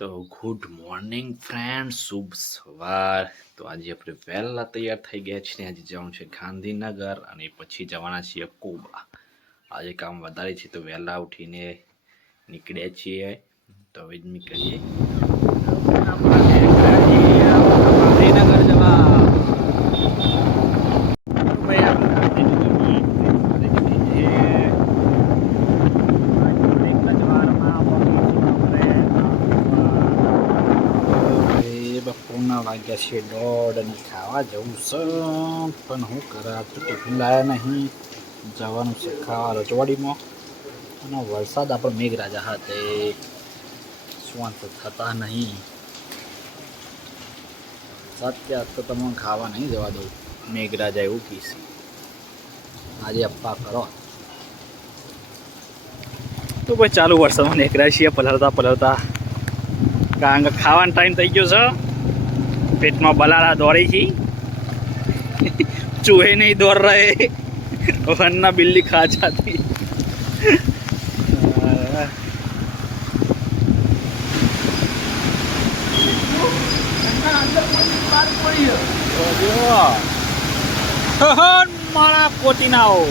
તો good morning friend, શુભ સવાર। તો આજે આપણે વહેલા તૈયાર થઈ ગયા છીએ। આજે જવાનું છે ગાંધીનગર અને પછી જવાના છીએ કોબા। આજે કામ વધારે છે તો વહેલા ઉઠીને નીકળ્યા છીએ। તો હવે જ નીકળીએ ગાંધીનગર જવા। બપોરના વાગ્યા છે 1:30 અને ખાવા જવું છે, પણ શું કરે આ તો ટિફિન લાયા નહીં। જવાનું છે ખાવા રજવાડીમાં અને વરસાદ આપણે મેઘરાજા હાથે શાંત થતા નહીં। વરસાદ ત્યાં તો તમને ખાવા નહીં જવા દઉં, મેઘરાજા એવું કહીશ। આજે અપ્પા કરો તો ભાઈ ચાલુ વરસાદમાં નીકળ્યા છીએ પલળતા, કારણ કે ખાવાનો ટાઈમ થઈ ગયો છે। पेट में बलाला दौड़ी थी चूहे नहीं दौड़ रहे वरना बिल्ली खा जाती। मारा पोती ना हो।